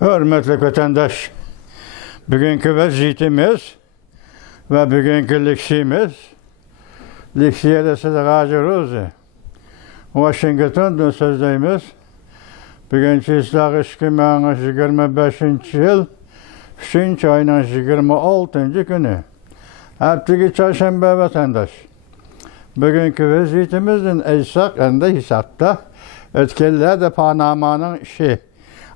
Hürmetli vatandaş, bugünkü vaziyetimiz ve bugünkü lüksimiz, lüksiye de size gacırız. Washington'dan sözdeyimiz, bugünkü İslah 2025 yıl, 5. ayının 26. günü. Hepteki çarşamba vatandaş. Bugünkü vaziyetimizin eysak ende hesapta, etkililer de Panama'nın işi.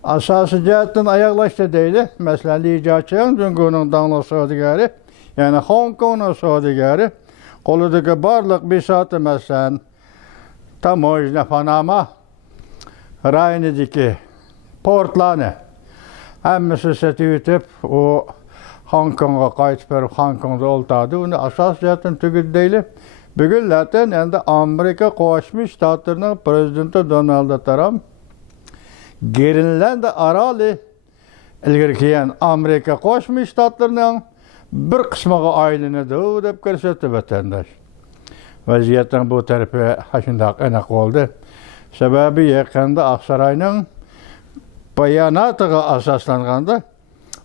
Asası cihetten ayaklaştı değil. Mesela Li Jiaqing Cumhur'un dağlı savcıları, yani Hong Kong'un savcıları, koludaki barlık bir saati mesela tam o yüzden Panama rayonundaki portlarını hemmisi setiyitip o Hong Kong'a kayıt verip Hong Kong'da oltadı. Onu asas cihetten tükür değil. Bugün zaten yani Amerika Koşmuş Ştatlarının prezidenti Donald Trump Gerinlanda aralı ilgirkiyen Amerika Koşmuş Ştatlarının bir kısmına aylanadı dep görsetdi vatandaş. Vaziyetten bu tarafı haşındak enak oldu. Sebebi yakında Aksaray'ın bayanatıga asaslanganda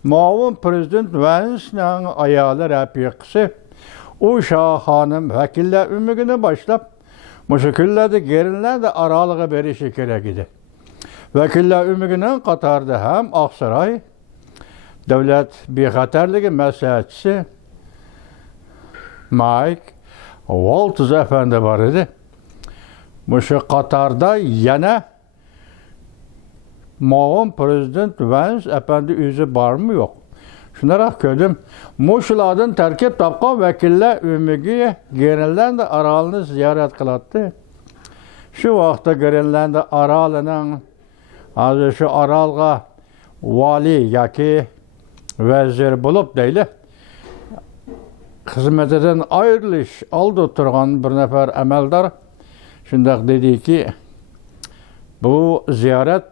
muavin prezident Vance'nin ayalı rafiqisi Uşa Hanım vekiller ümüğüne başlap bu şekillerde Gerinlanda aralığı berişi gerek idi. Vekiller ümüğünün Katar'da hem Aksaray devlet bexatarligi maslahatchisi Mike Waltz efendi var idi. Şu Katar'da yana muavin prezident Vance efendi yüzü var mı yok. Şunlara gördüm. Muşuladın terkip tapkan vekiller ümüğü Gerinlanda aralını ziyaret kılattı. Şu vaxta Gerinlanda aralının hazır şu aralga vali yaki vezir bulup değil. Hizmetinden ayrılış aldı turgan bir nefer emeldar. Şundak dedi ki bu ziyaret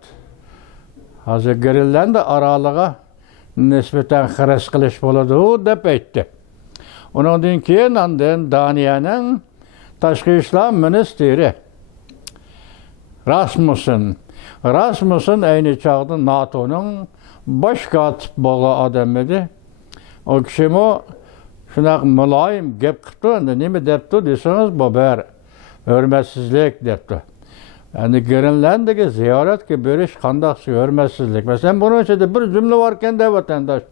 hazır Gerinlanda aralığa nispeten xeres kılış boladı dep etti. Onun keyin andın Daniyanın Taşkı İşler Ministeri Rasmussen aynı çağda NATO'nun baş katip boğa adam idi. O kişi o şunak mülayim gep kıptı, nime depti deseniz bu bir hürmetsizlik depti. Yani Gerinlandagi ziyaret ki beriş kandaksı hürmetsizlik. Mesela bunun içinde bir cümle varken de vatandaş.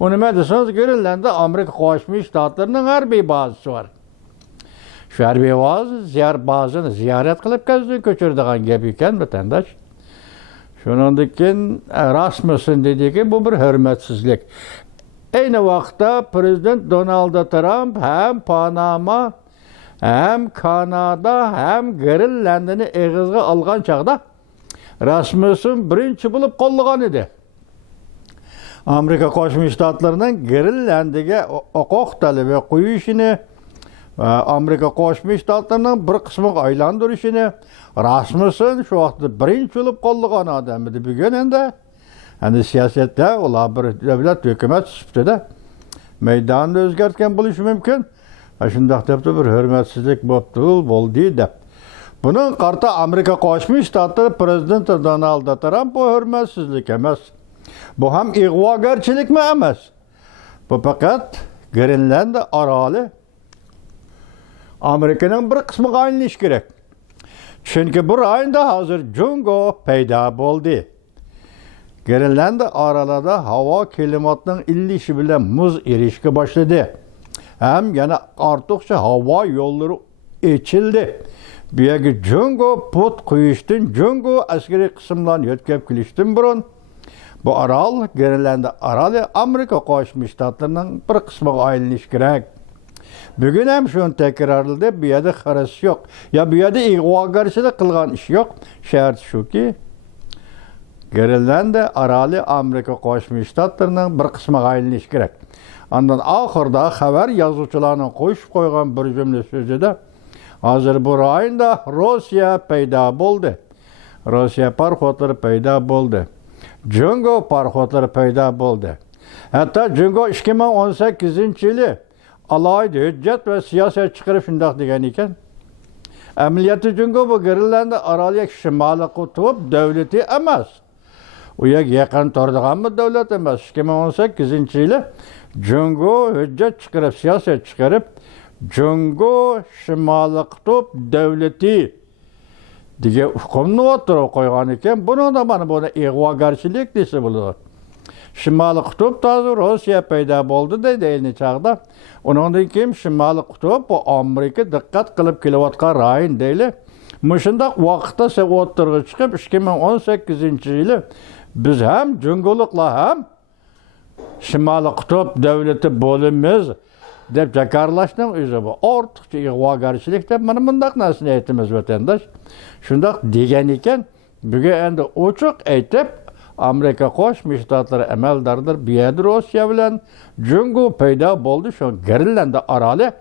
O nime deseniz Gerinlanda Amerika Koşmuş Ştatlarının harbiy bazısı var. Şu harbiy bazını ziyaret kılıp kezdi köçürdüğün gibi iken vatandaş. Şunundikin Rasmussen dedi ki bu bir hürmetsizlik. Aynı vakta Prezident Donald Trump hem Panama hem Kanada hem Gerinlanda'nı eğizge algan çağda Rasmussen birinci bulup kollagan idi. Amerika Koşmuş Ştatlarının Gerinlanda'ga hukuk talebi koyuşunu Amerika Koşmuş Ştatlarının bir kısmı aylandırışını Rasmussen şu vaxtda birinci bulup kollagan adam idi. Bugün ende hani siyasette ola bir devlet hükümet süptüde meydanını özgertken buluşu mümkün. Şundaq depti bir hürmetsizlik boldu dep. Bunun karta Amerika Koşmuş Ştatları prezidenti Donald Trump bu hürmetsizlik emas. Bu hem igvagarchilik mi emas. Bu fakat Gerinlanda aralı Amerika'nın bir kısmı aynı gerek. Çünkü bu ayında hazır Jungo peyda boldu. Gerinlanda aralada hava klimatının illişi bile muz erişki başladı. Hem yani artıkça hava yolları içildi. Bir Jungo put kuyuştun, Jungo askeri kısımdan yetkep kiliştin burun. Bu aral, Gerinlanda aralı Amerika Koşmuş Ştatlarının bir kısmı ayrılış gerek. Bugün hem şunu tekrarladı, bir yerde xarası yok. Ya bir yerde igvagarçılık kılgan iş yok. Şart şu ki, Gerinlanda aralı Amerika Koşmuş Ştatlarının bir kısmı ayrılış gerek. Ondan ahırda haber yazıcılarının koşup koygan bir cümle sözü de hazır bu ayında Rusya peyda boldu. Rusya parxotları peyda boldu. Jungo parxotları peyda boldu. Hatta Jungo 2018 yılı alaydı hüccet ve siyaset çıkarıp şundak degen iken ameliyatı Jungo bu Gerinlanda aralıya şimali kutup devleti emas. u yaqin turadiganmi davlat emas. 2018-yili Jungo hujjat chiqarib, siyosat chiqarib, Jungo Shimoliy Qutb davlati degan hukmni o'tirib qo'ygan ekan. Buni da mana buni ig'vogarchilik desa bo'ladi. Shimoliy Qutb hozir Rossiya paydo bo'ldi deydi ayni chaqda. Undan keyin Shimoliy Qutb bu Amerika diqqat qilib kelayotgan rayon deyli. Mushundaq vaqtda o'tirib chiqib 2018-yili biz ham Jungoliklar ham Shimoliy Qutb davlati bo'lamiz deb jakarlashning o'zi bu ortiqcha ig'vogarchilik deb mana bundaq narsani aytamiz vatandosh. Shundaq degan ekan, bugun endi ochiq aytib Amerika Qo'shma Shtatlari amaldoridir bu yerda Rossiya bilan Jungo paydo bo'ldi. Shu Grenlandiya oroli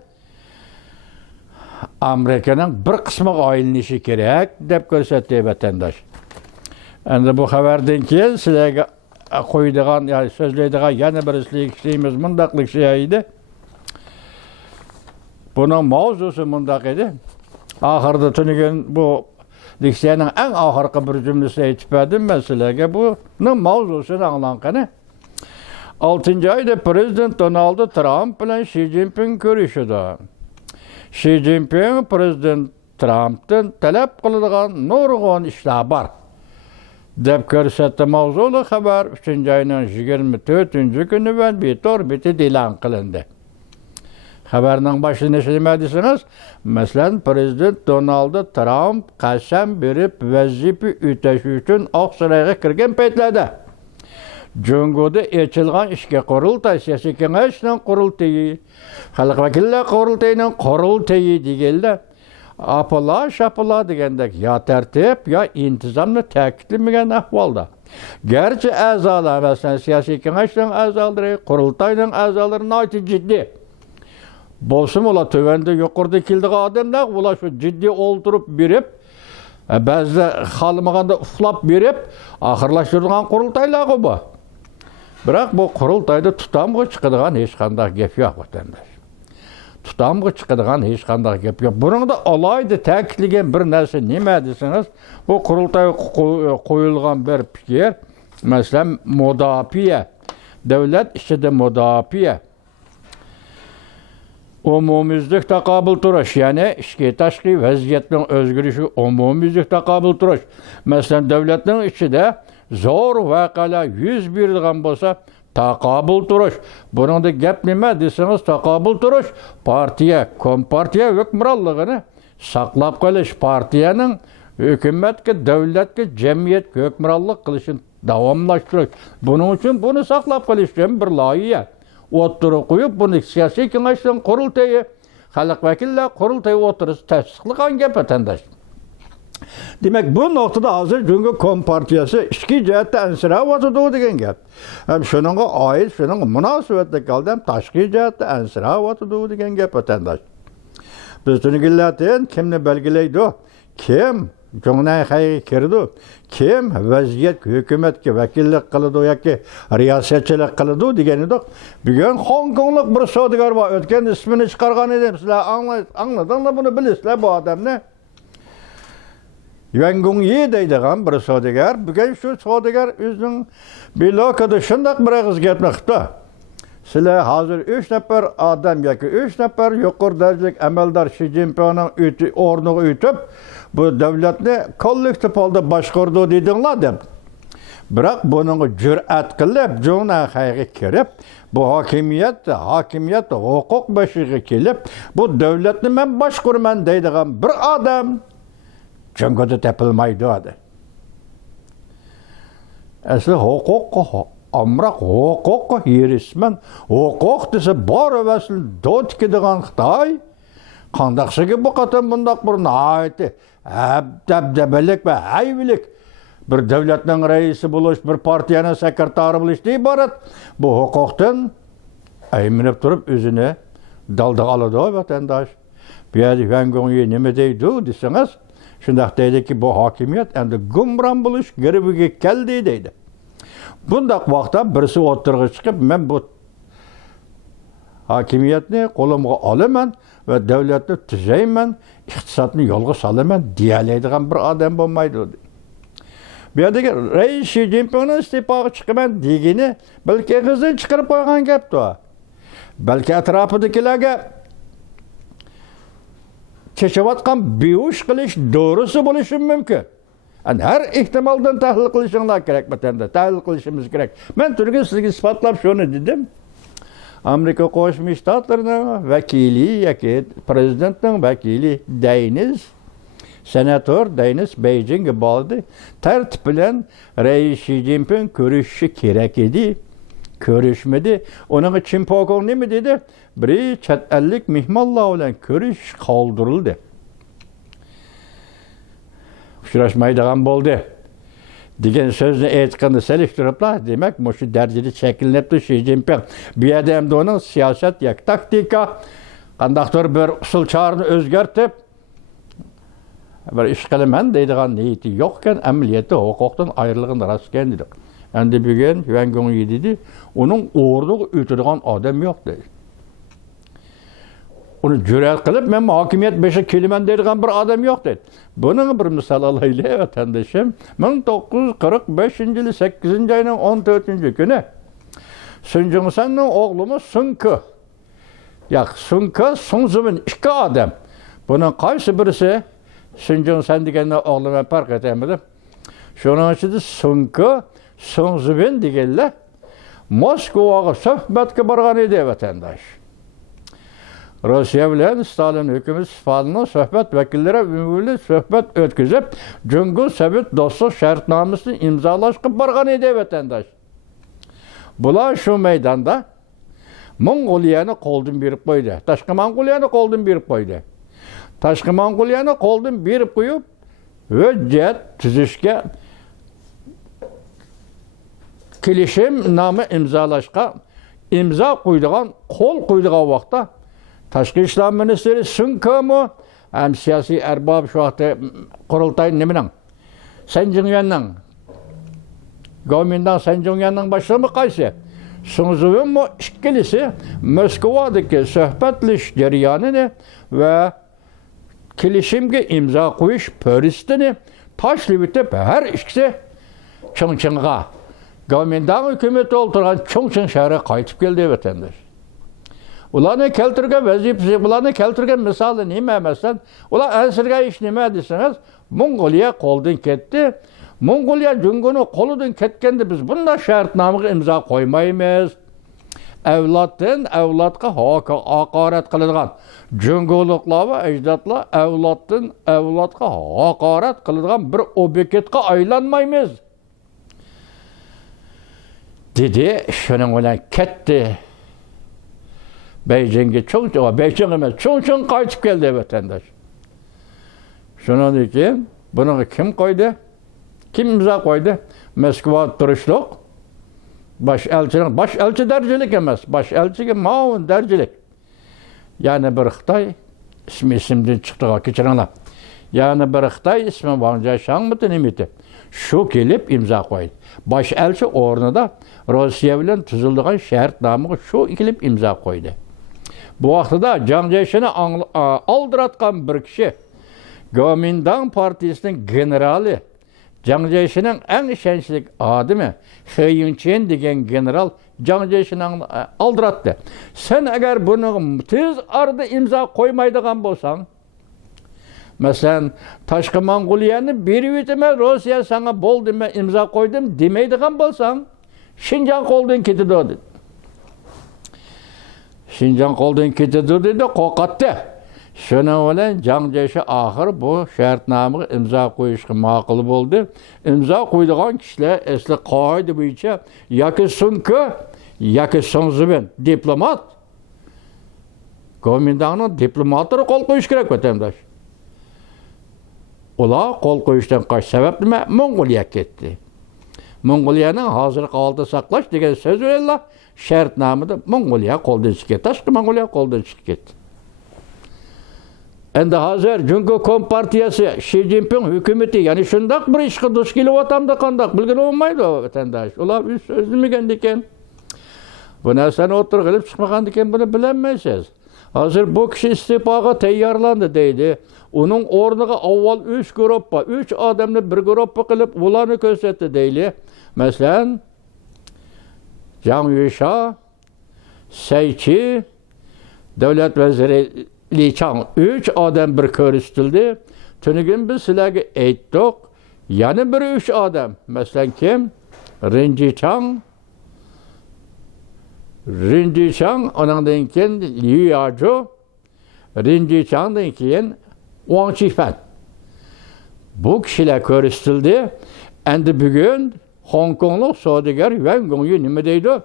Amerikaning bir qismiga aylanishi kerak deb ko'rsatdi vatandosh. Endi bu xabardan keyin sizlarga qo'ydigan, ya'ni so'zlaydigan yana bir ishlaymiz mundaqlik şey edi. Bunun mavzusi mundaq edi. Oxirida tunigan bu leksiyaning eng oxirgi bir jumlasini aytib berdim men sizlarga. Buning mavzusini anglanqani. 6-oyda Prezident Donald Trump bilan Xi Jinping ko'rishdi. Xi Jinping Prezident Trumpdan talab qiladigan nurg'un ishlar bor deb ko'rsatdi. Mavzuli xabar 3-oyning 24-kuni bilan beti e'lon qilindi. Xabarning boshida nima desiniz? Masalan, Prezident Donald Trump qasam berib vazifa o'tash uchun Oq saroyga kirgan paytlarda Jungoda ochilgan ishga qurultay, siyosiy kengashning qurultayi, xalq vakillar qurultayining qurultayi deganda apala degandek ya tartib ya intizomni ta'kidlamagan ahvolda. Garchi a'zolar, masalan, siyosiy kengashning a'zolari, qurultayning a'zolari nihoyat jiddiy bo'lsin, ular tövende yuqorida keldigan odamlar ular shu jiddiy o'ltirib berib, ba'zida xolmaganda uxlab berib, oxirlashtirgan qurultaylar bu. Biroq bu qurultayda tutamg'i chiqadigan hech qanday gap yo'q vatandosh. Tutamg'i chiqadigan hech qanday gap yo'q. Buningda alohida ta'kidlagan bir narsa nima desangiz, bu qurultayga qo'yilgan bir fikr, masalan, mudofaa, davlat ichida mudofaa, umumiylik taqobil turish, ya'ni ichki tashqi vaziyatning o'zgarishi, umumiylik taqobil turish. Masalan, davlatning ichida zo'r voqealar yuz beradigan bo'lsa, taqobil turish. Buningda gap nima desangiz, taqobil turish partiya, kompartiya hukmronligini saqlab qolish, partiyaning hukumatga, davlatga, jamiyatga hukmronlik qilishini davomlashtirish. Buning uchun buni saqlab qolish uchun bir loyiha o'tirib qo'yib, buni siyosiy kengashning qurultayi, xalq vakillar qurultayi o'tirib tasdiqlagan gap vatandosh. Demak, bu nuqtada hozir Jungo kompartiyasi ichki jihatda ansirab o'tadi degan gap. Ham shuningga oid, shuning munosabatda qoldim, tashqi jihatda ansirab o'tadi degan gap vatandosh. Biz tungilardan kimni belgilaydi? Kim Jonay xayga kirdi? Kim vaziyat hukumatga vakillik qiladi yoki riyosatchilik qiladi degan edi. Bugun Hong Konglik bir savdogar bor, o'tgan ismini chiqargan edim. Sizlar angladinglar, buni bilasizlar bu odamni. Yuan Gongyi deydigan bir savdogar, bugun shu savdogar o'zining blokada shundoq bir og'iz gapni qildi. Sizlar hozir 3 nafar odam yoki 3 nafar yuqori darajalik amaldor Xi Jinpingning o'rniga o'tib, bu davlatni kollektiv holda boshqardi dedinglar deb. Biroq buning jur'at qilib, Jonayga kirib, bu hokimiyat huquq boshiga kelib, bu davlatni men boshqaraman deydigan bir odam Jungoda topilmaydi dedi. Asli huquq amroq huquq yerisman, huquq desa bor evasin do'tkadigan Xitoy qandaqsiga bu qatam bundaq bir nihoyat dabdabalik va hayvilik bir davlatning raisi bo'lish, bir partiyaning sekretari bo'lishdan iborat. Bu huquqdan ayminib turib o'zini dalda oladi vatandosh. Bu yerda Yuan Gongyi nima deydi desangiz, shundaq deydiki, bu hokimiyat endi gumron bo'lish garibiga keldi deydi. Bundaq vaqtda birisi o'tirg'i chiqib, men bu hokimiyatni qo'limga olaman va davlatni tuzayman, iqtisodni yo'lga solaman deyoladigan bir odam bo'lmaydi. Bu yerdagi Reis Shi Jinpingning iste'foga chiqaman degani balki qizdan chiqarib qo'ygan gapdi o. Balki atrofidagilarga kechayotgan behush qilish doğrusu bo'lishi mumkin. Yani her ihtimaldan tahlil qilishinglar kerak vatanda, tahlil qilishimiz kerak. Men turgan sizga isbotlab shuni dedim. Amerika Qo'shma Shtatlarining vakili yoki prezidentning vakili Deniz senator Deniz Beijingga bordi. Tartib bilan Reis Shi Jinping ko'rishishi kerak edi. Ko'rishmadi. Uning uchun Pokong nima dedi? Bir chet ellik mehmonlar bilan ko'rish qoldirildi. Uchrashmaydigan bo'ldi. Degan so'zni aytganda selektiriblar. Demak, shu darajada shakllanibdi Shi Jinping. Bu yerda ham uning siyosat yoki taktika qandaqdir bir usul-chorni o'zgartib bir ish qilaman deydigan niyati yo'q ekan, amaliyotda huquqdan ayrilgan rost ekan dedi. Endi bugun Yuan Gongyi dedi, uning o'rniga o'tiradigan odam yo'q dedi. Uni jur'at qilib, men hokimiyat beshiga kelaman deydigan bir odam yo'q dedi. Buning bir misol olaylik vatandoshim. 1945-yili 8-oyning 14-kuni Sun Jung-sanning o'g'limi Sun Ke. Yo'q, Sun Ke, Sun Zibin ikki odam. Buning qaysi birisi Sun Jung-san degandan o'g'liman farq etamidim. Shuning ichida Sun Ke, Sun Zibin deganlar Moskvaga suhbatga borgan edi vatandosh. Rossiya bilan Stalin hukumat sifatida suhbat vakillari umumiy suhbat o'tkazib, Jungo Sovet do'stlik shartnomasini imzolashga borgan edi vatandosh. Bular shu maydonda Mong'oliyani qo'ldan berib qo'ydi. Tashqi Mong'oliyani qo'ldan berib qo'ydi. Tashqi Mong'oliyani qo'ldan berib qo'yib, hujjat tuzishga kelishim nomi imzolashga imzo qo'ydigan, qo'l qo'ydigan vaqtda Tashqi ishlar ministri Sun Ke ham siyosiy arbob shu vaqtda qurultay nimaning? San Jingyanning Gomindan San Jingyanning boshlig'i qaysi? Sun Zibin ikkilisi Moskvadagi suhbatlash jarayonini va kelishimga imzo qo'yish protsessini tashlab o'tib, har ikkisi Chongqingga Gomindan hukumat o'ltirgan Chongqing shahriga qaytib keldi vatandosh. Ularni keltirgan vazifasi, ularni keltirgan misoli nima emasdan, ular asirga ish nima desangiz, Mong'oliya qo'ldan ketdi. Mong'oliya Jungoning qo'lidan ketganda biz bunday shartnomaga imzo qo'ymaymiz. Avloddan avlodga haqorat qiladigan Jungoliklar va ajdodlar avloddan avlodga haqorat qiladigan bir obyektga aylanmaymiz. Dedi, shuning bilan ketdi. Beijing'e Beijing emas, Chongqing qaytib keldi vatandosh. Shundan keyin buni kim qo'ydi? Kim imzo qo'ydi? Moskva turishliq bosh elchi darajalik emas, bosh elchiga ma'un darajalik. Ya'ni bir Xitoy ismimdan chiqdi, kechiringlar. Ya'ni bir Xitoy ismi Wang Jiashangmi nimiti? Shu kelib imzo qo'ydi. Bosh elchi o'rnida Rossiya bilan tuzilgan shartnomaga shu kelib imzo qo'ydi. Bu vaqtda Jiang Zemin'i aldıratgan bir kishi, Kuomintang partiyasining generali, Jiang Zemin'in eng ishonchli odami, He Yunchen degan general Jiang Zemin'i aldıratdi. Sen agar buni tez arada imzo qo'ymaydigan bo'lsang, masalan, Tashqi Mong'oliyani berib o'taman, Rossiya sana bo'ldi, men imzo qo'ydim demaydigan bo'lsang, Xinjiang qo'ldan ketadi dedi. Xinjiang qo'ldan ketadi dedi, qo'rqatdi. Shuning bilan Jiang Zemin oxir bu shartnomaga imzo qo'yishga ma'qul bo'ldi. Imzo qo'ydigan kishilar asli qoida bo'yicha yoki Sun Ke yoki Sun Zibin diplomat. Kuomintangning diplomatlari qo'l qo'yish kerak vatandosh. Ular qo'l qo'yishdan qo'sh sabab nima? Mong'oliya ketdi. Mong'oliyaning hozirgi holda saqlash degan so'z bilan shartnomada Mong'oliya qo'ldan chiqdi. Tashqi Mong'oliya qo'ldan chiqib ketdi. Endi hozir Jungo Kompartiyasi, Shi Jinping hukumati, ya'ni shundoq bir ishga duch kelyapti qandoq bilgan olmaydi vatandosh. Ular o'zlamagan ekan. Bu narsani o'tirib chiqmagan ekan, buni bilmaysiz. Hazır bu kişi istifaga tayyorlandi deydi. Uning o'rniga avval 3 gruppa, 3 odamni bir gruppa qilib ularni ko'rsatdi deydi. Masalan, Zhang Yuxia, Cai Qi, Davlat vaziri Li Chang 3 odam bir ko'rsatildi. Tunugin biz sizlarga aytdik. Yana bir 3 odam. Masalan kim? Ren Jichang, ondan keyin Liu Yajou, Ren Jichangdan keyin Wang Qifan. Bu kişiler ko'rsatildi. Endi bugun Hong Konglik savdogar Yuan Gongyu nima deydi?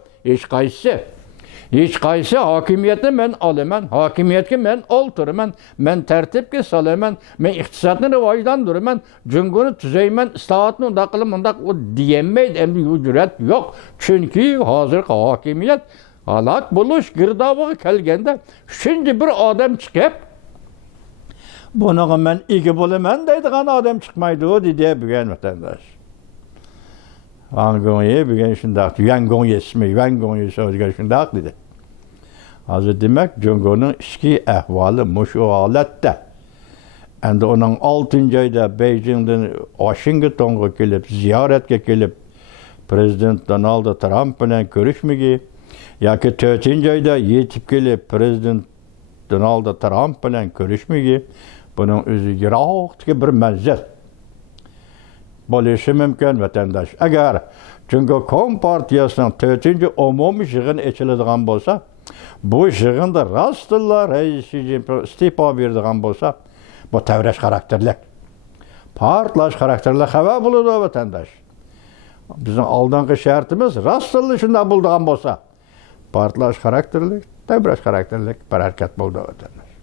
Hech qaysi hokimiyatni men olaman, hokimiyatga men oltiraman, men tartibga solaman, men iqtisodni rivojlantiraman, Jungoni tuzayman, islohotni undaq qilib, undaq deyamaydi, endi jur'at yo'q. Chunki hozirgi hokimiyat halok bo'lish girdobiga kelganda shunday bir odam chiqib, bunaqa men ega bo'laman deydigan odam chiqmaydi dedi bugun vatandosh. Wang Gongyu bugun shundaq, Yuan Gongyu ismi, Yuan Gongyu so'zga shundaq dedi. Hozir demak, Jungoni ichki ahvoli mushu holatda. Endi uning 6-oyda Beijingdan Washingtonga kelib, ziyoratga kelib, Prezident Donald Trump bilan ko'rishmigi, yoki 4-oyda yetib kelib, Prezident Donald Trump bilan ko'rishmigi, buning o'zi yiroqdagi bir manzil bo'lishi mumkin vatandosh. Agar Jungo Kompartiyasining 4-umumiy yig'ini ochiladigan bo'lsa, bu yig'inda rostilla Rais Xi Jinping iste'fo beradigan bo'lsa, bu tavrash xarakterlik, partlash xarakterli xabar bo'ladi vatandosh. Bizning oldingi shartimiz rostilla shunday bo'ladigan bo'lsa, partlash xarakterlik, tavrash xarakterlik bir harakat bo'ldi vatandosh.